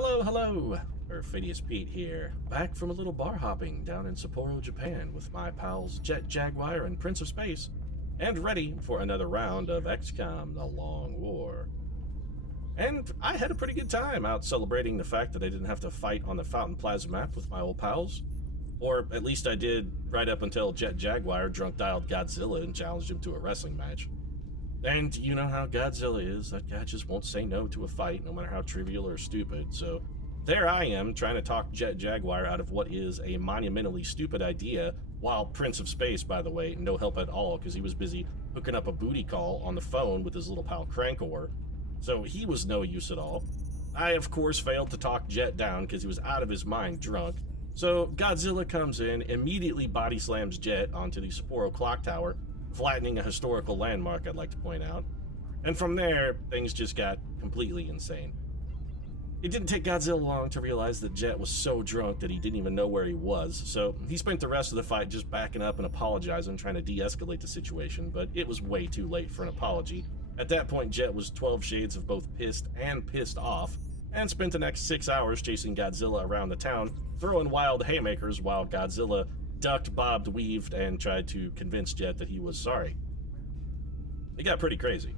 Hello, hello! Perfidious Pete here, back from a little bar hopping down in Sapporo, Japan with my pals Jet Jaguar and Prince of Space, and ready for another round of XCOM, The Long War. And I had a pretty good time out celebrating the fact that I didn't have to fight on the Fountain Plaza map with my old pals. Or at least I did right up until Jet Jaguar drunk-dialed Godzilla and challenged him to a wrestling match. And you know how Godzilla is, that guy just won't say no to a fight, no matter how trivial or stupid, so there I am, trying to talk Jet Jaguar out of what is a monumentally stupid idea, while Prince of Space, by the way, no help at all, because he was busy hooking up a booty call on the phone with his little pal Crankor, so he was no use at all. I, of course, failed to talk Jet down, because he was out of his mind drunk, so Godzilla comes in, immediately body slams Jet onto the Sapporo clock tower, flattening a historical landmark, I'd like to point out. And from there, things just got completely insane. It didn't take Godzilla long to realize that Jet was so drunk that he didn't even know where he was, so he spent the rest of the fight just backing up and apologizing, trying to de-escalate the situation, but it was way too late for an apology. At that point, Jet was 12 shades of both pissed and pissed off, and spent the next 6 hours chasing Godzilla around the town, throwing wild haymakers while Godzilla ducked, bobbed, weaved, and tried to convince Jet that he was sorry. It got pretty crazy.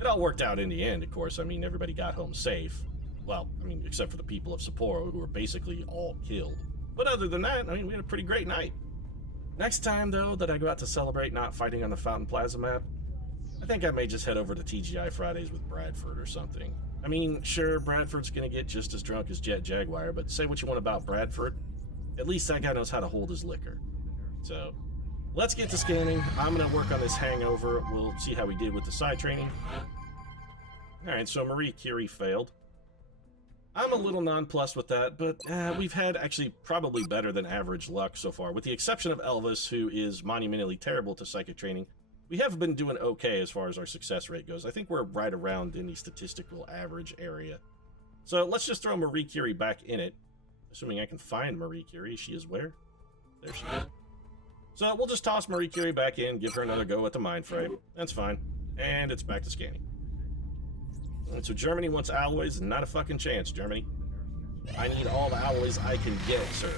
It all worked out in the end, of course. I mean, everybody got home safe. Well, I mean, except for the people of Sapporo, who were basically all killed. But other than that, I mean, we had a pretty great night. Next time, though, that I go out to celebrate not fighting on the Fountain Plaza map, I think I may just head over to TGI Fridays with Bradford or something. I mean, sure, Bradford's gonna get just as drunk as Jet Jaguar, but say what you want about Bradford, at least that guy knows how to hold his liquor. So, let's get to scanning. I'm going to work on this hangover. We'll see how we did with the side training. Alright, so Marie Curie failed. I'm a little nonplussed with that, but we've had actually probably better than average luck so far. With the exception of Elvis, who is monumentally terrible to psychic training, we have been doing okay as far as our success rate goes. I think we're right around in the statistical average area. So let's just throw Marie Curie back in it. Assuming I can find Marie Curie. She is where? There she is. So we'll just toss Marie Curie back in, give her another go at the mind frame. That's fine. And it's back to scanning. And so Germany wants alloys. Not a fucking chance, Germany. I need all the alloys I can get, sir.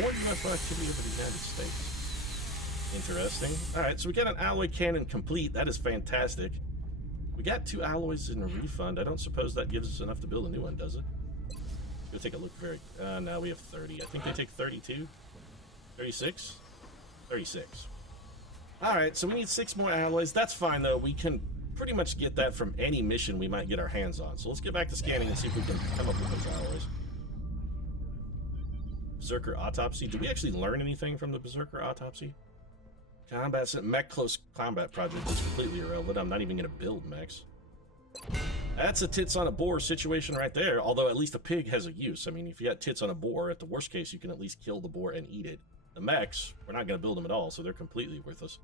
More UFO activity over the United States. Interesting. Alright, so we got an alloy cannon complete. That is fantastic. We got 2 alloys in a refund. I don't suppose that gives us enough to build a new one, does it? Go take a look very... now we have 30. I think they take 32? 36? 36. Alright, so we need 6 more alloys. That's fine, though. We can pretty much get that from any mission we might get our hands on. So let's get back to scanning and see if we can come up with those alloys. Berserker Autopsy. Did we actually learn anything from the Berserker Autopsy? Mech Close Combat Project is completely irrelevant. I'm not even going to build mechs. That's a tits on a boar situation right there, although at least a pig has a use. I mean, if you got tits on a boar, at the worst case, you can at least kill the boar and eat it. The mechs, we're not going to build them at all, so they're completely worthless.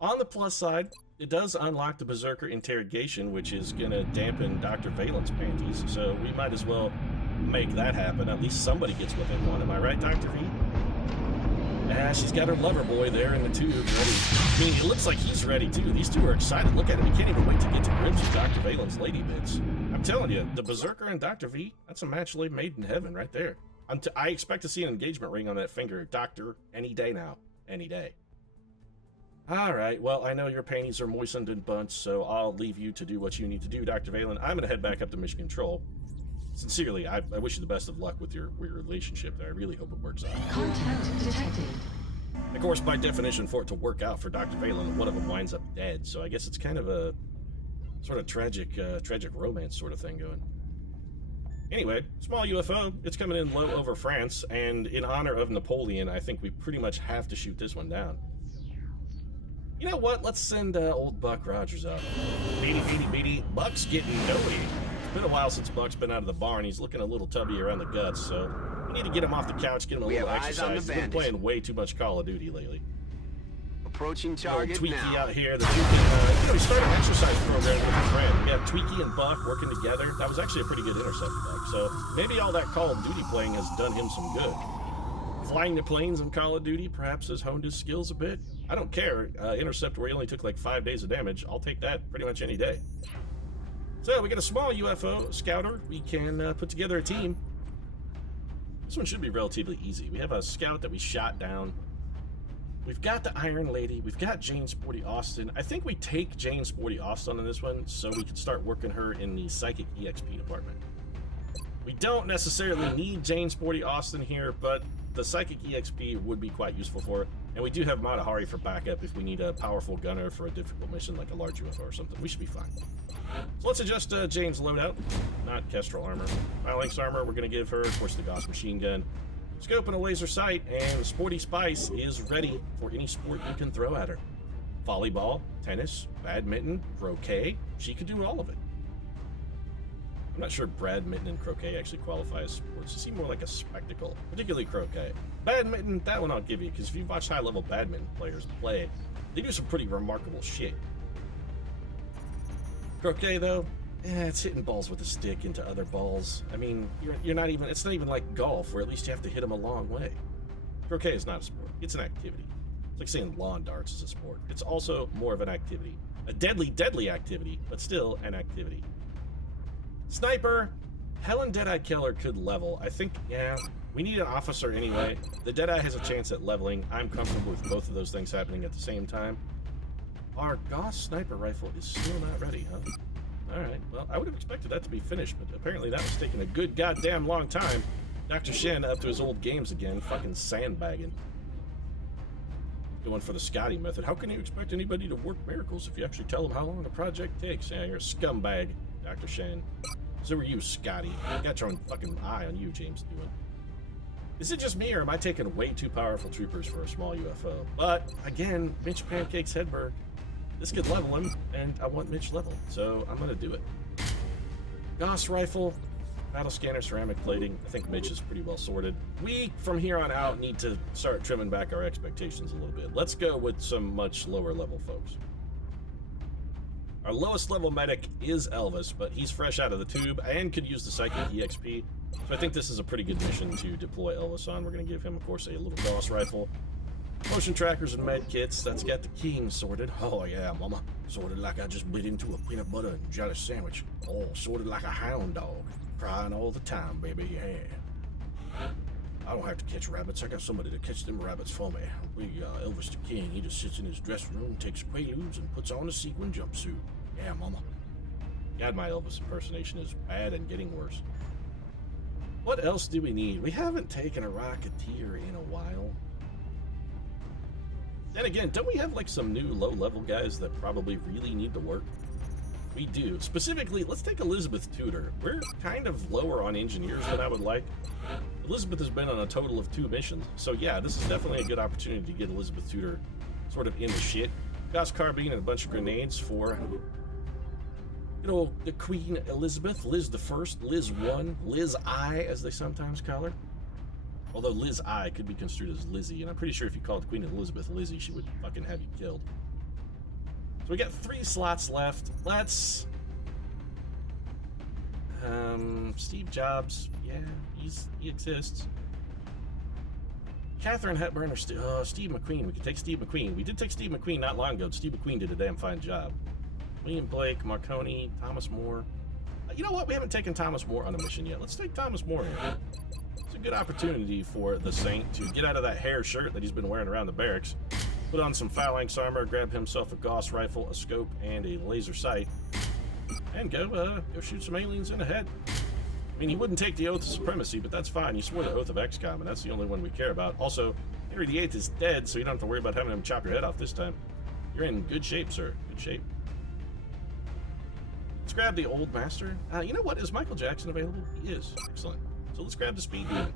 On the plus side, it does unlock the Berserker Interrogation, which is going to dampen Dr. Valen's panties, so we might as well make that happen. At least somebody gets what they want. Am I right, Dr. V? Ah, she's got her lover boy there in the tube ready. I mean, it looks like he's ready too. These two are excited. Look at him. He can't even wait to get to grips with Dr. Valen's lady bits. I'm telling you, the Berserker and Dr. V, that's a match made in heaven right there. I expect to see an engagement ring on that finger, Doctor, any day now. Any day. Alright, well, I know your panties are moistened and bunched, so I'll leave you to do what you need to do, Dr. Valen. I'm going to head back up to Mission Control. Sincerely, I wish you the best of luck with your relationship there. I really hope it works out. Contact detected. Of course, by definition, for it to work out for Dr. Valen, one of them winds up dead, so I guess it's kind of a sort of tragic romance sort of thing going. Anyway, small UFO, it's coming in low over France, and in honor of Napoleon, I think we pretty much have to shoot this one down. You know what? Let's send old Buck Rogers up. Beady, beady, beady. Buck's getting doughy. It's been a while since Buck's been out of the barn. He's looking a little tubby around the guts, so we need to get him off the couch, get him a little exercise. He's been playing way too much Call of Duty lately. Approaching target Tweaky now. out here. The Tweaky, he started an exercise program with a friend. We have Tweaky and Buck working together. That was actually a pretty good intercept for Buck. So maybe all that Call of Duty playing has done him some good. Flying the planes in Call of Duty perhaps has honed his skills a bit. I don't care. Intercept where he only took like 5 days of damage. I'll take that pretty much any day. So we got a small UFO scouter. We can put together a team. This one should be relatively easy. We have a scout that we shot down. We've got the Iron Lady. We've got Jane Sporty Austin. I think we take Jane Sporty Austin on this one so we can start working her in the Psychic EXP department. We don't necessarily need Jane Sporty Austin here, but the Psychic EXP would be quite useful for her. And we do have Matahari for backup if we need a powerful gunner for a difficult mission like a large UFO or something. We should be fine. So let's adjust Jane's loadout. Not Kestrel armor. Phalanx armor, we're going to give her, of course, the Gauss machine gun. Scope and a laser sight, and Sporty Spice is ready for any sport you can throw at her. Volleyball, tennis, badminton, croquet, she could do all of it. I'm not sure badminton and croquet actually qualify as sports. They seem more like a spectacle, particularly croquet. Badminton, that one I'll give you, because if you watch high-level badminton players play, they do some pretty remarkable shit. Croquet, though, it's hitting balls with a stick into other balls. I mean, you're not even, it's not even like golf, where at least you have to hit them a long way. Croquet is not a sport. It's an activity. It's like saying lawn darts is a sport. It's also more of an activity. A deadly, deadly activity, but still an activity. Sniper, Helen Deadeye Killer could level. I think, yeah, we need an officer anyway. The Deadeye has a chance at leveling. I'm comfortable with both of those things happening at the same time. Our Gauss sniper rifle is still not ready, huh? Alright, well, I would have expected that to be finished, but apparently that was taking a good goddamn long time. Dr. Shen up to his old games again, fucking sandbagging. Going for the Scotty method. How can you expect anybody to work miracles if you actually tell them how long the project takes? Yeah, you're a scumbag, Dr. Shen. So are you, Scotty. I got your own fucking eye on you, James Stewart. Is it just me, or am I taking way too powerful troopers for a small UFO? But, again, Mitch Pancakes Hedberg. This could level him, and I want Mitch leveled, so I'm going to do it. Gauss rifle, battle scanner, ceramic plating. I think Mitch is pretty well sorted. We, from here on out, need to start trimming back our expectations a little bit. Let's go with some much lower level folks. Our lowest level medic is Elvis, but he's fresh out of the tube and could use the Psychic EXP. So I think this is a pretty good mission to deploy Elvis on. We're going to give him, of course, a little Gauss rifle. Motion trackers and med kits, that's got the king sorted. Oh yeah, mama. Sorted like I just bit into a peanut butter and jelly sandwich. Oh, sorted like a hound dog. Crying all the time, baby, yeah. I don't have to catch rabbits. I got somebody to catch them rabbits for me. Elvis the King, he just sits in his dressing room, takes Quaaludes, and puts on a sequin jumpsuit. Yeah, mama. God, my Elvis impersonation is bad and getting worse. What else do we need? We haven't taken a Rocketeer in a while. Then again, don't we have like some new low-level guys that probably really need to work? We do. Specifically, let's take Elizabeth Tudor. We're kind of lower on engineers than I would like. Elizabeth has been on a total of 2 missions, so yeah, this is definitely a good opportunity to get Elizabeth Tudor sort of in the shit. Gauss carbine and a bunch of grenades for, you know, the Queen Elizabeth, Liz the First, Liz 1, Liz I, as they sometimes call her. Although Liz I could be construed as Lizzie, and I'm pretty sure if you called Queen Elizabeth Lizzie, she would fucking have you killed. So we got 3 slots left. Let's... Steve Jobs. Yeah, he exists. Catherine Hepburn or Steve McQueen. We could take Steve McQueen. We did take Steve McQueen not long ago. Steve McQueen did a damn fine job. William Blake, Marconi, Thomas More. You know what? We haven't taken Thomas More on a mission yet. Let's take Thomas More here. It's a good opportunity for the Saint to get out of that hair shirt that he's been wearing around the barracks, put on some phalanx armor, grab himself a Gauss rifle, a scope, and a laser sight, and go shoot some aliens in the head. I mean, he wouldn't take the Oath of Supremacy, but that's fine. He swore the Oath of XCOM, and that's the only one we care about. Also, Henry VIII is dead, so you don't have to worry about having him chop your head off this time. You're in good shape, sir. Good shape. Let's grab the Old Master. You know what? Is Michael Jackson available? He is. Excellent. So let's grab the Speed Demon.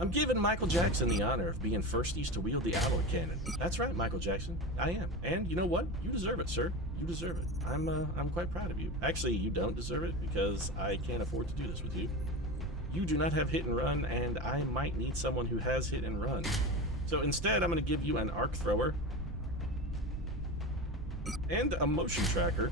I'm giving Michael Jackson the honor of being firsties to wield the alloy cannon. That's right, Michael Jackson. I am. And you know what? You deserve it, sir. You deserve it. I'm quite proud of you. Actually, you don't deserve it because I can't afford to do this with you. You do not have hit and run, and I might need someone who has hit and run. So instead, I'm going to give you an arc thrower and a motion tracker.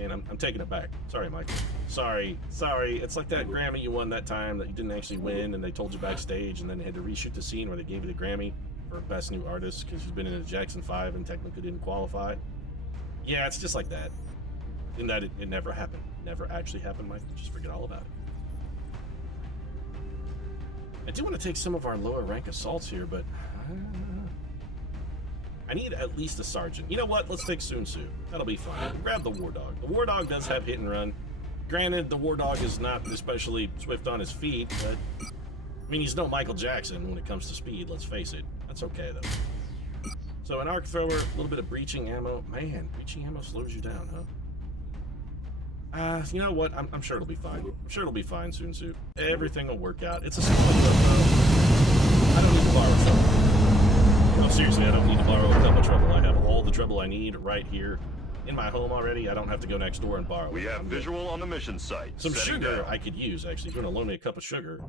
And I'm taking it back. Sorry, Michael. Sorry. It's like that Grammy you won that time that you didn't actually win, and they told you backstage, and then they had to reshoot the scene where they gave you the Grammy for Best New Artist because you've been in a Jackson 5 and technically didn't qualify. Yeah, it's just like that. in that it never happened. Never actually happened, Mike. Just forget all about it. I do want to take some of our lower rank assaults here, but I need at least a sergeant. You know what? Let's take Sun Tzu. That'll be fine. Grab the War Dog. The War Dog does have hit and run. Granted, the War Dog is not especially swift on his feet, but I mean, he's no Michael Jackson when it comes to speed, let's face it. That's okay, though. So an arc thrower, a little bit of breaching ammo. Man, breaching ammo slows you down, huh? You know what? I'm sure it'll be fine. I'm sure it'll be fine, Sun Tzu. Everything will work out. It's a simple I don't need to borrow trouble. No, seriously, I don't need to borrow a cup of trouble. I have all the trouble I need right here in my home already. I don't have to go next door and borrow. We have visual on the mission site. Some sugar I could use, actually. If you're gonna loan me a cup of sugar.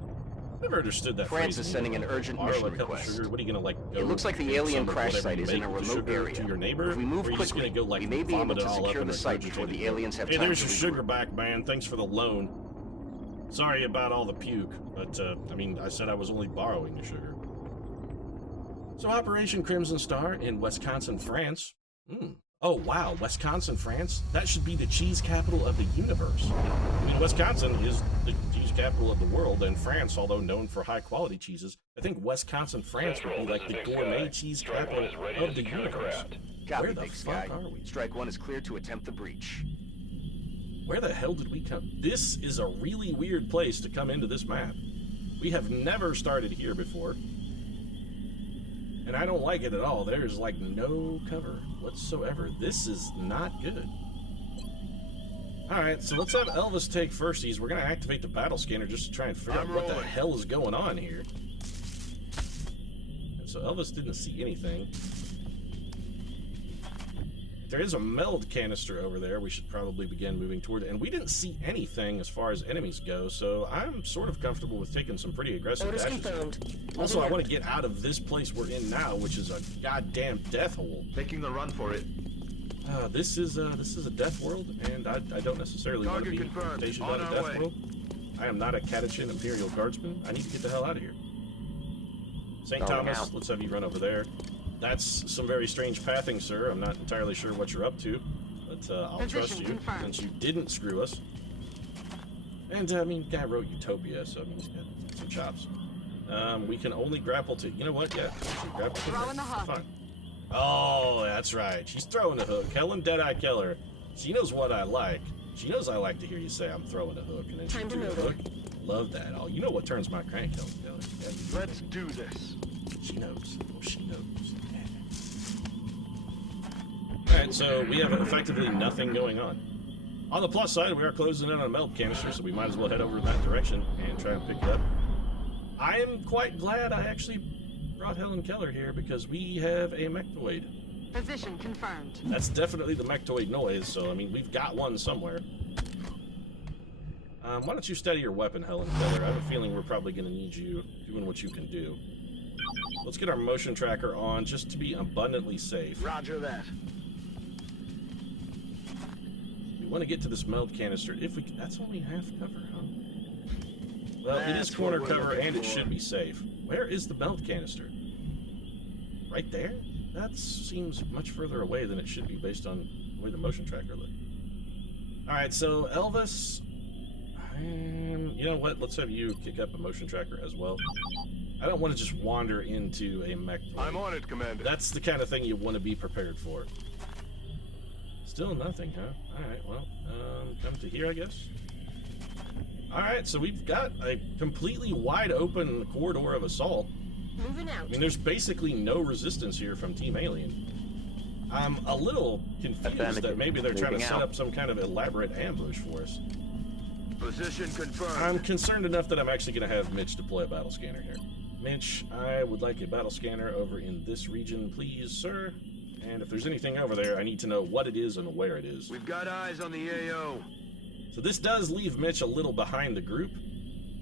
Never understood that France phrase. is sending an urgent borrow mission a cup request. of sugar. What are you gonna like? Go It looks like the alien crash site is in a remote area. To your neighbor, If we move or are you just quickly, gonna go, like, we may be able vomit it to all up secure and the site before regurgitate the it? aliens have Hey, time there's to your regroup. sugar back, man. Thanks for the loan. Sorry about all the puke, but I mean, I said I was only borrowing the sugar. So Operation Crimson Star in Wisconsin, France. Oh wow, Wisconsin, France? That should be the cheese capital of the universe. I mean, Wisconsin is the cheese capital of the world, and France, although known for high quality cheeses, I think Wisconsin, France would be like the gourmet cheese capital of the universe. Copy, Where the Big fuck Sky. are we? Strike 1 is clear to attempt the breach. Where the hell did we come? This is a really weird place to come into this map. We have never started here before. And I don't like it at all. There's like no cover whatsoever. This is not good. Alright, so let's have Elvis take firsties. We're going to activate the battle scanner just to try and figure out what the hell is going on here. And so Elvis didn't see anything. There is a meld canister over there we should probably begin moving toward, and we didn't see anything as far as enemies go, so I'm sort of comfortable with taking some pretty aggressive Orders dashes. confirmed. Also, I want to get out of this place we're in now, which is a goddamn death hole. Making the run for it. This is a death world, and I don't necessarily want to be stationed on a death world. I am not a Catachin Imperial Guardsman. I need to get the hell out of here. St. Thomas, let's have you run over there. That's some very strange pathing, sir. I'm not entirely sure what you're up to, but I'll trust you since you didn't screw us. And I mean, guy wrote Utopia, so I mean, he's got some chops. We can only grapple to. You know what? Yeah, grapple to. Throwing the hook. Fine. Oh, that's right. She's throwing the hook. Helen Deadeye Keller. She knows what I like. She knows I like to hear you say I'm throwing a hook, and then she threw the hook. Love that. Oh, you know what turns my crank, Helen Keller. Yeah, Let's do this. she knows. Oh, she knows. Alright, so we have effectively nothing going on. On the plus side, we are closing in on a meld canister, so we might as well head over in that direction and try and pick it up. I am quite glad I actually brought Helen Keller here because we have a mechtoid. Position confirmed. That's definitely the mechtoid noise, so I mean, we've got one somewhere. Why don't you steady your weapon, Helen Keller? I have a feeling we're probably going to need you doing what you can do. Let's get our motion tracker on just to be abundantly safe. Roger that. We want to get to this meld canister if we can. That's only half cover, huh? Well, it is corner cover and it should be safe. Where is the meld canister? Right there? That seems much further away than it should be based on the way the motion tracker looked. Alright, so Elvis, you know what? Let's have you kick up a motion tracker as well. I don't want to just wander into a mech. I'm on it, Commander. That's the kind of thing you want to be prepared for. Still nothing, huh? Alright, well, come to here, I guess. Alright, so we've got a completely wide open corridor of assault. Moving out. I mean, there's basically no resistance here from Team Alien. I'm a little confused that maybe they're trying to set up some kind of elaborate ambush for us. Position confirmed. I'm concerned enough that I'm actually going to have Mitch deploy a battle scanner here. Mitch, I would like a battle scanner over in this region, please, sir. And if there's anything over there, I need to know what it is and where it is. We've got eyes on the AO. So this does leave Mitch a little behind the group.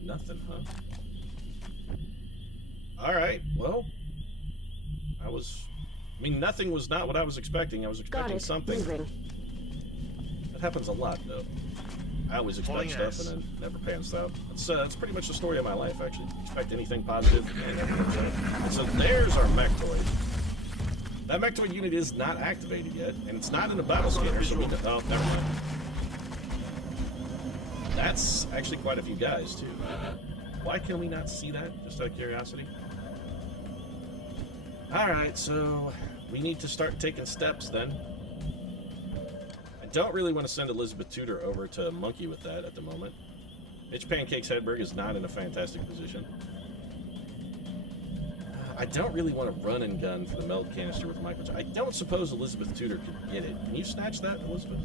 Nothing, huh? Alright, well, I mean, nothing was not what I was expecting. I was expecting something. Moving. That happens a lot, though. I always expect stuff and then never pans out. That's pretty much the story of my life, actually. Expect anything positive and never pans out. And so there's our mechtoid. That mechtoid unit is not activated yet, and it's not in the battle scanner, so we can... Oh, never mind. That's actually quite a few guys, too. Why can we not see that, just out of curiosity? Alright, so we need to start taking steps, then. I don't really want to send Elizabeth Tudor over to monkey with that at the moment. Mitch Pancakes Hedberg is not in a fantastic position. I don't really want to run and gun for the meld canister with micro. I don't suppose Elizabeth Tudor could get it. Can you snatch that, Elizabeth?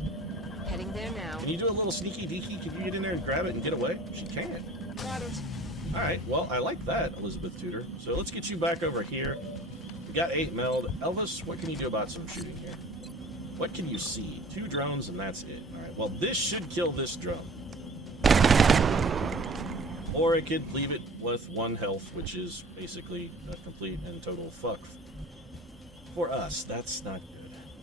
Heading there now. Can you do a little sneaky deaky? Can you get in there and grab it and get away? She can. Got it. Alright, well, I like that, Elizabeth Tudor. So let's get you back over here. We got 8 meld. Elvis, what can you do about some shooting here? What can you see? 2 drones and that's it. Alright, well, this should kill this drone. Or it could leave it with 1 health, which is basically a complete and total fuck for us. That's not good.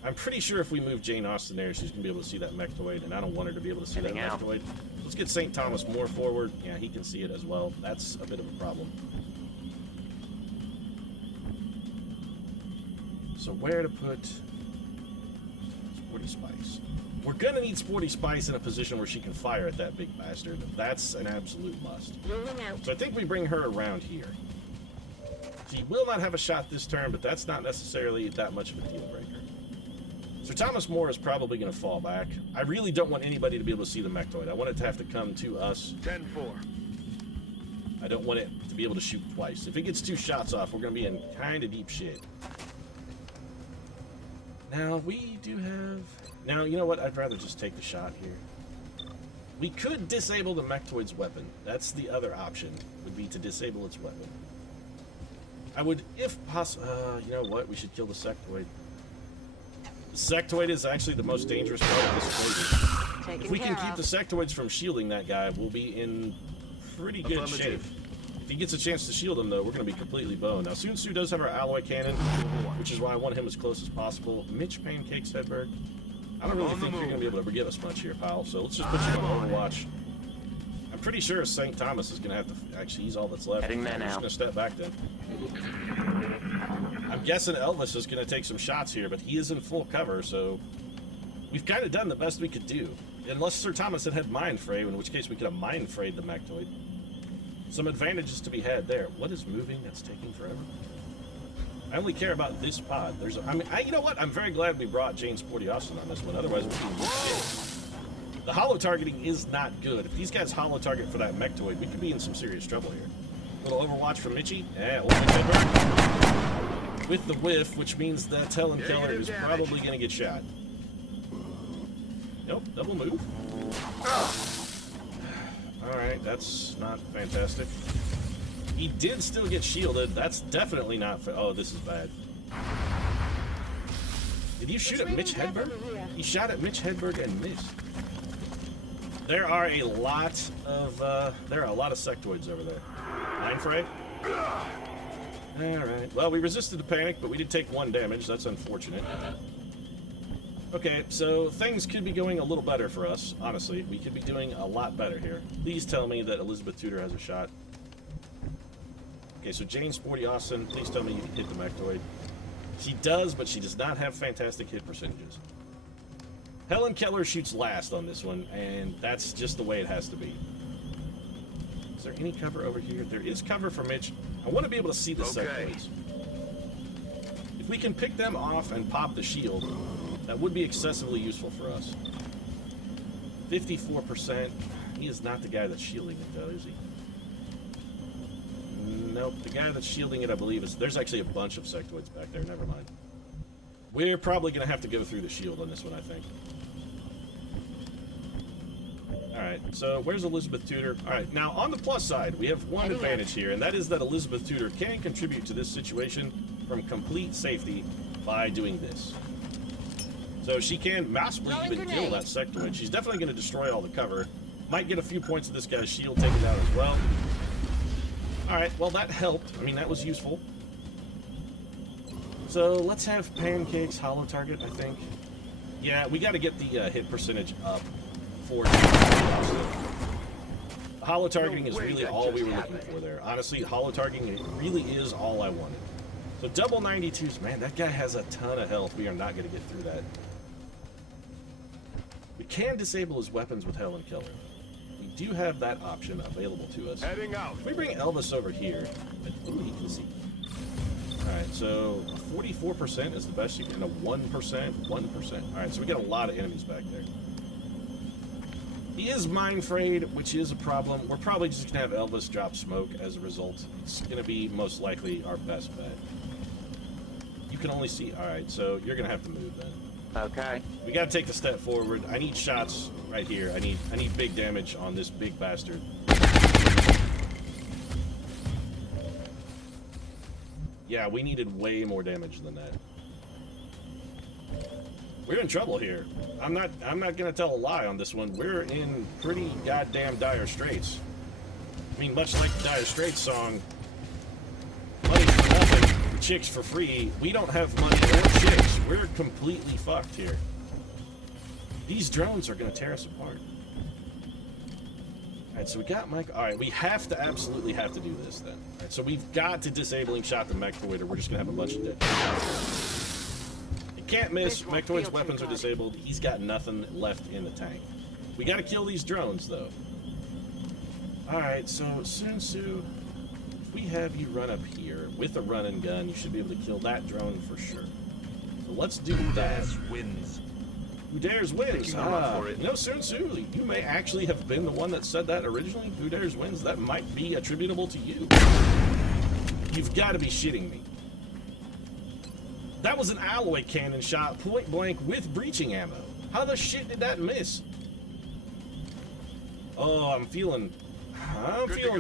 I'm pretty sure if we move Jane Austen there, she's going to be able to see that mectoid, and I don't want her to be able to see that mectoid. Let's get St. Thomas more forward. Yeah, he can see it as well. That's a bit of a problem. So where to put Sporty Spice? We're gonna need Sporty Spice in a position where she can fire at that big bastard. That's an absolute must. Rolling out. So I think we bring her around here. She will not have a shot this turn, but that's not necessarily that much of a deal breaker. Sir Thomas More is probably going to fall back. I really don't want anybody to be able to see the mectoid. I want it to have to come to us. 10-4. I don't want it to be able to shoot twice. If it gets 2 shots off, we're going to be in kind of deep shit. Now, we do have... Now, you know what? I'd rather just take the shot here. We could disable the mectoid's weapon. That's the other option, would be to disable its weapon. I would, if possible... you know what? We should kill the sectoid. The sectoid is actually the most dangerous part of this equation. If we can keep the sectoids from shielding that guy, we'll be in pretty good shape. If he gets a chance to shield him, though, we're going to be completely boned. Now, Sun Tzu does have our alloy cannon, which is why I want him as close as possible. Mitch Pancakes Hedberg. I don't really think you're going to be able to give us much here, pal, so let's just put you on Overwatch. I'm pretty sure St. Thomas is going to have to... Actually, he's all that's left. Heading man I'm just out. going to step back, then. I'm guessing Elvis is going to take some shots here, but he is in full cover, so... We've kind of done the best we could do. Unless Sir Thomas had Mind Fray, in which case we could have Mind Frayed the Mectoid. Some advantages to be had there. What is moving that's taking forever? I only care about this pod. There's you know what? I'm very glad we brought Jane Sporty Austin on this one. Otherwise, we'd be in shit. The holo targeting is not good. If these guys holo target for that Mectoid, we could be in some serious trouble here. Little Overwatch from Mitchie. Yeah, with the whiff, which means that Helen Keller is probably going to get shot. Nope, double move. Alright, that's not fantastic. He did still get shielded. That's definitely not... Oh, this is bad. Did you shoot at Mitch Hedberg? He shot at Mitch Hedberg and missed. There are a lot of sectoids over there. Mind Fray? Alright. Well, we resisted the panic, but we did take 1 damage. That's unfortunate. Okay, so things could be going a little better for us, honestly. We could be doing a lot better here. Please tell me that Elizabeth Tudor has a shot. Okay, so Jane Sporty Austin, please tell me you can hit the Mectoid. She does, but she does not have fantastic hit percentages. Helen Keller shoots last on this one, and that's just the way it has to be. Is there any cover over here? There is cover for Mitch. I want to be able to see the sectoids. If we can pick them off and pop the shield, that would be excessively useful for us. 54%. He is not the guy that's shielding it, though, is he? Nope. The guy that's shielding it, I believe, is... There's actually a bunch of sectoids back there. Never mind. We're probably going to have to go through the shield on this one, I think. Alright, so where's Elizabeth Tudor? Alright, now on the plus side, we have one advantage here, and that is that Elizabeth Tudor can contribute to this situation from complete safety by doing this. So she can massively even kill that sectoid. She's definitely going to destroy all the cover. Might get a few points of this guy's shield taken down as well. Alright, well that helped. I mean, that was useful. So let's have Pancakes holo target, I think. Yeah, we got to get the hit percentage up for holo targeting is really all we were looking for there. Honestly, holo targeting really is all I wanted. So double 92s, man, that guy has a ton of health. We are not going to get through that. We can disable his weapons with Helen Keller. We do have that option available to us. Heading out. If we bring Elvis over here, ooh, he can see. Alright, so 44% is the best you can, and a 1%, 1%. Alright, so we got a lot of enemies back there. He is mine frayed, which is a problem. We're probably just gonna have Elvis drop smoke as a result. It's gonna be most likely our best bet. You can only see, alright, so you're gonna have to move then. Okay. We gotta take the step forward. I need shots right here. I need big damage on this big bastard. Yeah, we needed way more damage than that. We're in trouble here. I'm not gonna tell a lie on this one. We're in pretty goddamn dire straits. I mean, much like the Dire Straits song, money for nothing, chicks for free. We don't have money or chicks. We're completely fucked here. These drones are gonna tear us apart. Alright, so we got Mike. Alright, we have to, absolutely have to do this then. Alright, so we've got to disabling shot the Mechtoid, or we're just gonna have a bunch of dead. It can't miss. Mechtoid's weapons are disabled. He's got nothing left in the tank. We gotta kill these drones, though. Alright, so Sun Tzu, if we have you run up here with a run and gun, you should be able to kill that drone for sure. So let's do that. Wins. Who dares wins? Picking them up for it. No, Sun Tzu, you may actually have been the one that said that originally. Who dares wins? That might be attributable to you. You've got to be shitting me. That was an alloy cannon shot point blank with breaching ammo. How the shit did that miss? Oh, I'm feeling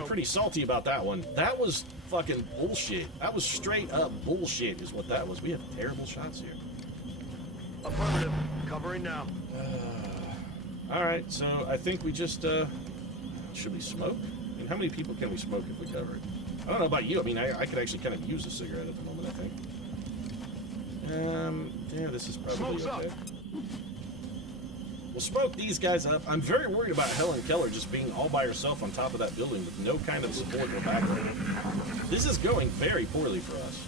pretty salty about that one. That was fucking bullshit. That was straight up bullshit is what that was. We have terrible shots here. Affirmative. Covering now. Alright, so I think we just, should we smoke? I mean, how many people can we smoke if we cover it? I don't know about you. I mean, I could actually kind of use a cigarette at the moment, I think. Yeah, this is probably Smoke's okay. up. We'll smoke these guys up. I'm very worried about Helen Keller just being all by herself on top of that building with no kind of support or backup. This is going very poorly for us.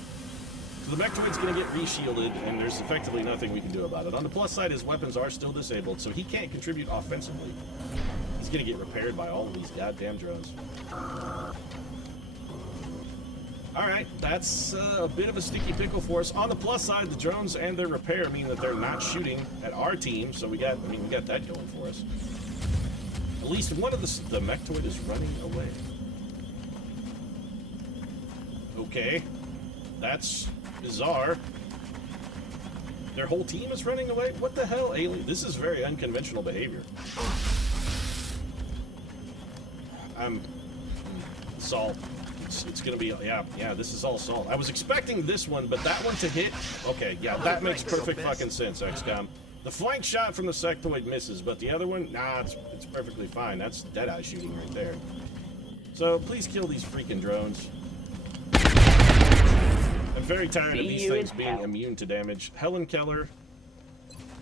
So the Mechtoid's going to get re-shielded, and there's effectively nothing we can do about it. On the plus side, his weapons are still disabled, so he can't contribute offensively. He's going to get repaired by all of these goddamn drones. Alright, that's a bit of a sticky pickle for us. On the plus side, the drones and their repair mean that they're not shooting at our team, so we got that going for us. At least one of the Mechtoid is running away. Okay. That's bizarre. Their whole team is running away? What the hell, alien? This is very unconventional behavior. Salt. It's gonna be, yeah, this is all salt. I was expecting this one, but that one to hit, okay, yeah, that makes perfect fucking sense, XCOM. The flank shot from the sectoid misses, but the other one, nah, it's perfectly fine. That's Deadeye shooting right there. So please kill these freaking drones. I'm very tired of these things being immune to damage. Helen Keller,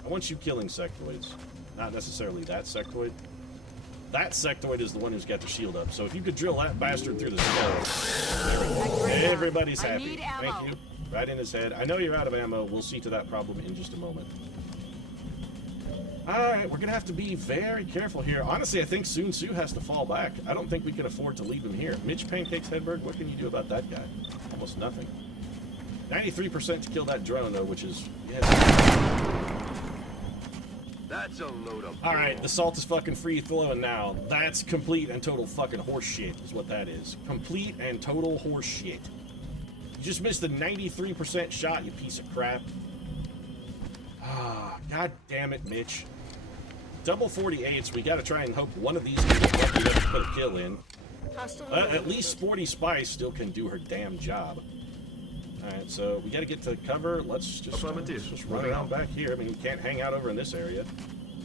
I want you killing sectoids. Not necessarily that sectoid. That sectoid is the one who's got the shield up. So if you could drill that bastard through the skull, there we go. Everybody's happy. Thank you. Right in his head. I know you're out of ammo. We'll see to that problem in just a moment. Alright, we're going to have to be very careful here. Honestly, I think Sun Tzu has to fall back. I don't think we can afford to leave him here. Mitch Pancakes Hedberg, what can you do about that guy? Almost nothing. 93% to kill that drone, though, which is... Yeah. That's a load of... Alright, the salt is fucking free flowing now. That's complete and total fucking horse shit, is what that is. Complete and total horse shit. You just missed a 93% shot, you piece of crap. Ah, god damn it, Mitch. Double 48s, we gotta try and hope one of these can get lucky enough to put a kill in. At least Sporty Spice still can do her damn job. Alright, so we gotta get to cover. Let's just run around back here. I mean, we can't hang out over in this area.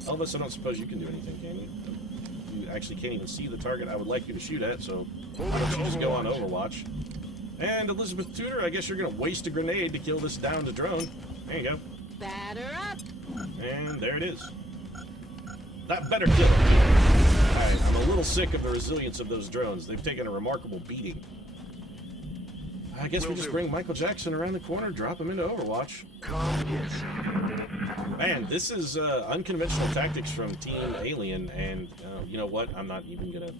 Elvis, I don't suppose you can do anything, can you? You actually can't even see the target I would like you to shoot at, so why don't you just go on Overwatch? And Elizabeth Tudor, I guess you're gonna waste a grenade to kill this downed drone. There you go. Batter up. And there it is. That better kill it. Alright, I'm a little sick of the resilience of those drones. They've taken a remarkable beating. I guess we just bring Michael Jackson around the corner, drop him into Overwatch. Come, yes. Man, this is unconventional tactics from Team Alien, and you know what? I'm not even gonna.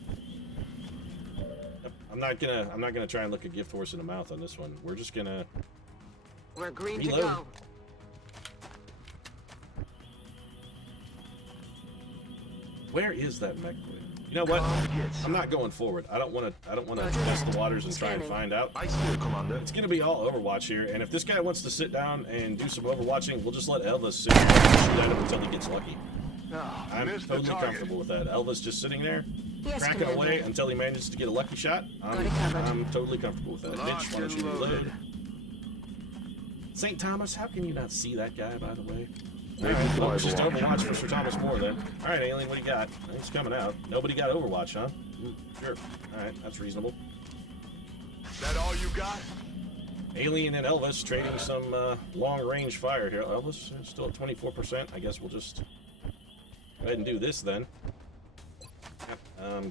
I'm not gonna try and look a gift horse in the mouth on this one. We're just gonna. We're green reload. to go. Where is that mech? You know what? I'm not going forward. I don't want to test the waters and try and find out. I still, Commander. It's gonna be all Overwatch here, and if this guy wants to sit down and do some Overwatching, we'll just let Elvis sit there and shoot at him until he gets lucky. I'm totally comfortable with that. Elvis just sitting there, Yes, cracking Commander. away until he manages to get a lucky shot. Got it covered. I'm totally comfortable with that. Mitch, why don't you reload? St. Thomas, how can you not see that guy, by the way? Alright, well, it's just Overwatch for Sir Thomas More then. Alright, Alien, what do you got? He's coming out. Nobody got Overwatch, huh? Sure. Alright, that's reasonable. That all you got? Alien and Elvis trading some long-range fire here. Elvis still at 24%. I guess we'll just go ahead and do this then.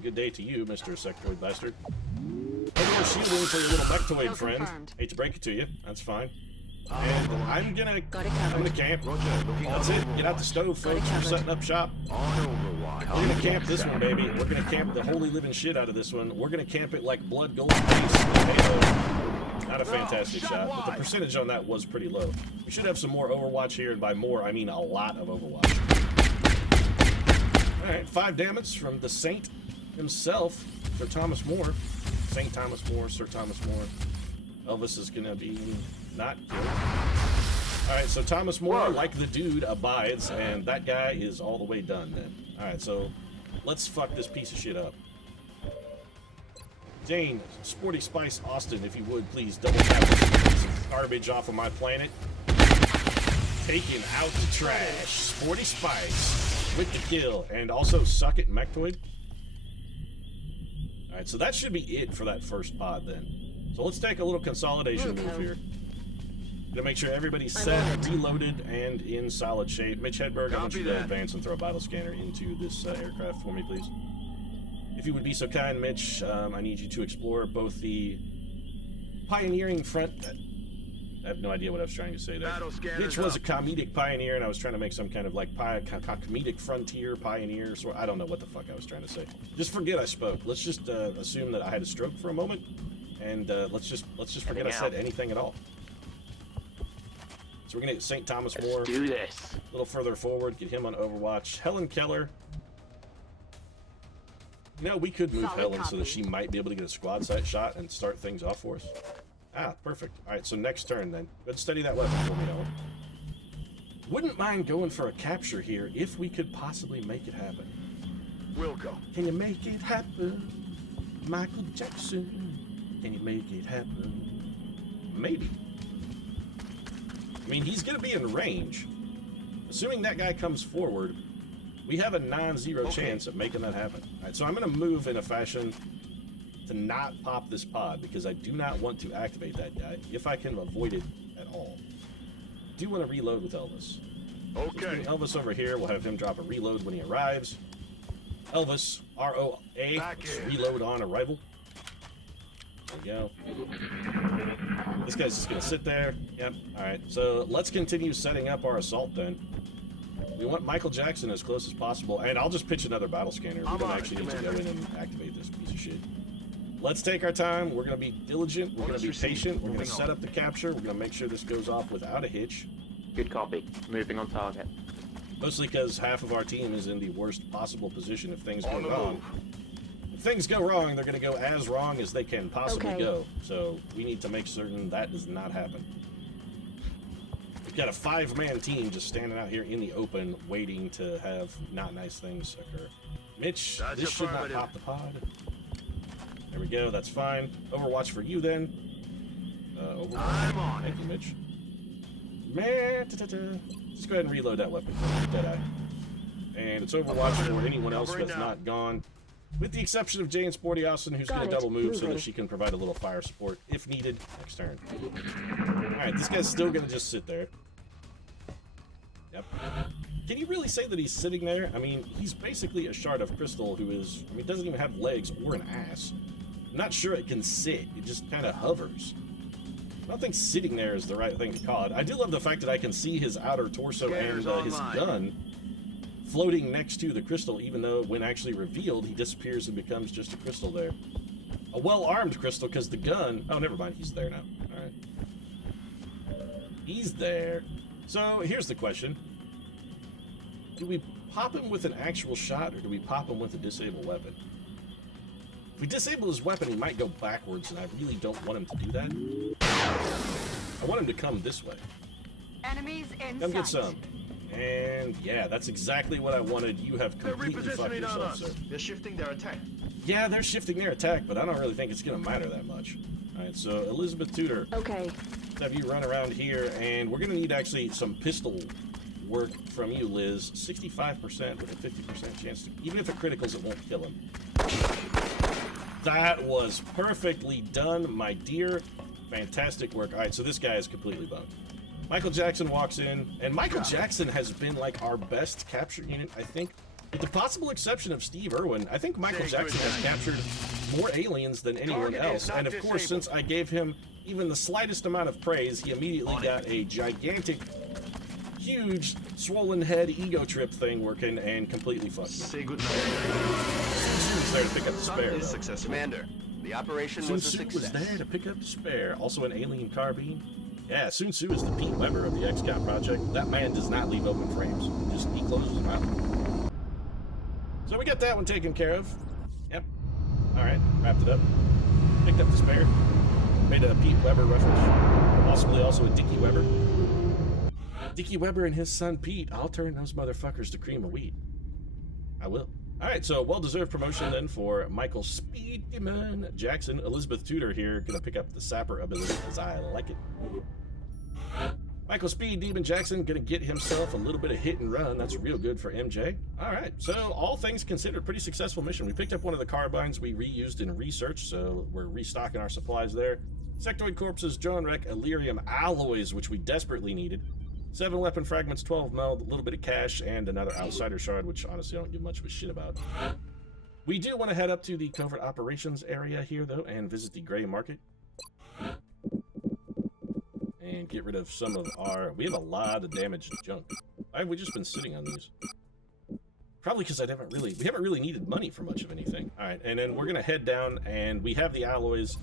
Good day to you, Mr. Sectoid Bastard. No more shielding for your little Mechtoid Kill friend. confirmed. Hate to break it to you. That's fine. And I'm gonna camp. Roger, looking That's it. Get out the stove, folks. We're setting up shop. On Overwatch. We're gonna camp this one, baby. We're gonna camp the holy living shit out of this one. We're gonna camp it like blood gold base. Not a fantastic shot, but the percentage on that was pretty low. We should have some more Overwatch here, and by more, I mean a lot of Overwatch. Alright, 5 damage from the Saint himself, Sir Thomas More. Saint Thomas More, Sir Thomas More. Elvis is gonna be not good. Alright, so Thomas More, like the dude, abides, and that guy is all the way done then. Alright, so let's fuck this piece of shit up. Jane, Sporty Spice Austin, if you would, please double tap this garbage off of my planet. Taking out the trash. Sporty Spice with the kill. And also suck it, Mechtoid. Alright, so that should be it for that first pod then. So let's take a little consolidation move here. Gonna make sure everybody's set, reloaded, and in solid shape. Mitch Hedberg, I want you to advance and throw a battle scanner into this aircraft for me, please. If you would be so kind, Mitch, I need you to explore both the pioneering front. I have no idea what I was trying to say there. Mitch was a comedic pioneer, and I was trying to make some kind of like comedic frontier pioneer. So I don't know what the fuck I was trying to say. Just forget I spoke. Let's just assume that I had a stroke for a moment, and let's just forget I said anything at all. So we're gonna get St. Thomas More. Do this. A little further forward, get him on Overwatch. Helen Keller. You know, we could move Solid Helen so that copy. she might be able to get a squad site shot and start things off for us. Ah, perfect. Alright, so next turn then. Go ahead and study that weapon for me, Helen. Wouldn't mind going for a capture here if we could possibly make it happen. We'll go. Can you make it happen? Michael Jackson. Can you make it happen? Maybe. I mean, he's going to be in range. Assuming that guy comes forward, we have a non-zero chance of making that happen. All right, so I'm going to move in a fashion to not pop this pod because I do not want to activate that guy if I can avoid it at all. I do want to reload with Elvis. Okay. Elvis over here. We'll have him drop a reload when he arrives. Elvis, R-O-A, Back in. reload on arrival. There we go. This guy's just gonna sit there. Yep. Alright, so let's continue setting up our assault then. We want Michael Jackson as close as possible, and I'll just pitch another battle scanner. We don't actually need to go in and activate this piece of shit. Let's take our time. We're gonna be diligent. We're gonna be patient. We're gonna set up the capture. We're gonna make sure this goes off without a hitch. Good copy. Moving on target. Mostly because half of our team is in the worst possible position if things go On the wrong. move. If things go wrong, they're going to go as wrong as they can possibly Okay. go. So we need to make certain that does not happen. We've got a 5-man team just standing out here in the open, waiting to have not nice things occur. Mitch, That's this should not affirmative. pop the pod. There we go. That's fine. Overwatch for you then. Overwatch. I'm on Thank it. you, Mitch. Man, just go ahead and reload that weapon for me, Deadeye. And it's Overwatch for anyone else that's not gone. With the exception of Jane Sporty Austin, who's going Got to it. double move so Moving. that she can provide a little fire support if needed next turn. Alright, this guy's still going to just sit there. Yep. Can you really say that he's sitting there? I mean, he's basically a shard of crystal who is, I mean, doesn't even have legs or an ass. I'm not sure it can sit. It just kind of hovers. don't think sitting there is the right thing to call it. I do love the fact that I can see his outer torso Scanners and his online. gun floating next to the crystal, even though when actually revealed, he disappears and becomes just a crystal there. A well-armed crystal, because the gun... Oh, never mind. He's there now. All right. He's there. So, here's the question. Do we pop him with an actual shot, or do we pop him with a disable weapon? If we disable his weapon, he might go backwards, and I really don't want him to do that. I want him to come this way. Enemies in Come get sight. some. And, yeah, that's exactly what I wanted. You have They're completely fucked repositioning on yourself, us. sir. They're shifting their attack. Yeah, they're shifting their attack, but I don't really think it's going to matter that much. Alright, so Elizabeth Tudor, Okay. let's have you run around here, and we're going to need actually some pistol work from you, Liz. 65% with a 50% chance to... Even if it criticals, it won't kill him. That was perfectly done, my dear. Fantastic work. Alright, so this guy is completely boned. Michael Jackson walks in, and Michael Jackson has been like our best capture unit, I think. With the possible exception of Steve Irwin, I think Michael Jackson has captured more aliens than anyone Target is else. not And of course, disabled. since I gave him even the slightest amount of praise, he immediately got a gigantic, huge, swollen head ego trip thing working and completely fucked me. Say goodnight. Sun Tzu's there to pick up the Sun spare, is though. successful. Commander, the operation Sun was a Tzu was success. there to pick up the spare. Also an alien carbine. Yeah, Sun Tzu is the Pete Weber of the XCOM project. That man does not leave open frames. He closes them out. So we got that one taken care of. Yep. Alright, wrapped it up. Picked up the spare. Made a Pete Weber reference. Possibly also a Dickie Weber. Dickie Weber and his son Pete. I'll turn those motherfuckers to cream of wheat. I will. Alright, so well-deserved promotion then for Michael Speedman Jackson. Elizabeth Tudor here, gonna pick up the sapper ability because I like it. Michael Speed Demon Jackson gonna get himself a little bit of hit and run. That's real good for MJ. Alright, so all things considered, pretty successful mission. We picked up one of the carbines we reused in research, so we're restocking our supplies there. Sectoid corpses, drone wreck, Illyrium alloys, which we desperately needed. 7 weapon fragments, 12 meld, a little bit of cash, and another outsider shard, which honestly I don't give much of a shit about. We do want to head up to the covert operations area here, though, and visit the gray market. And get rid of some of our... We have a lot of damaged junk. Why have we just been sitting on these? Probably because we haven't really needed money for much of anything. Alright, and then we're going to head down, and we have the alloys.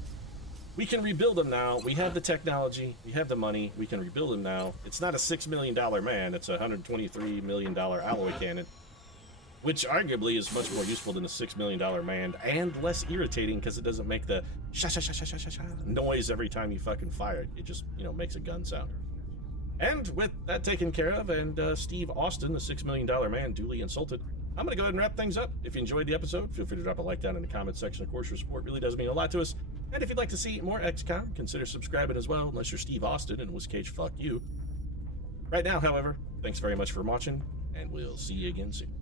We can rebuild them now. We have the technology. We have the money. We can rebuild them now. It's not a $6 million man. It's a $123 million alloy cannon. Which arguably is much more useful than a $6 million man, and less irritating because it doesn't make the sha-sha-sha-sha-sha-sha noise every time you fucking fire it. It just, you know, makes a gun sound. And with that taken care of, and Steve Austin, the $6 million man, duly insulted, I'm going to go ahead and wrap things up. If you enjoyed the episode, feel free to drop a like down in the comments section. Of course, your support really does mean a lot to us. And if you'd like to see more XCOM, consider subscribing as well, unless you're Steve Austin, in which case, fuck you. Right now, however, thanks very much for watching, and we'll see you again soon.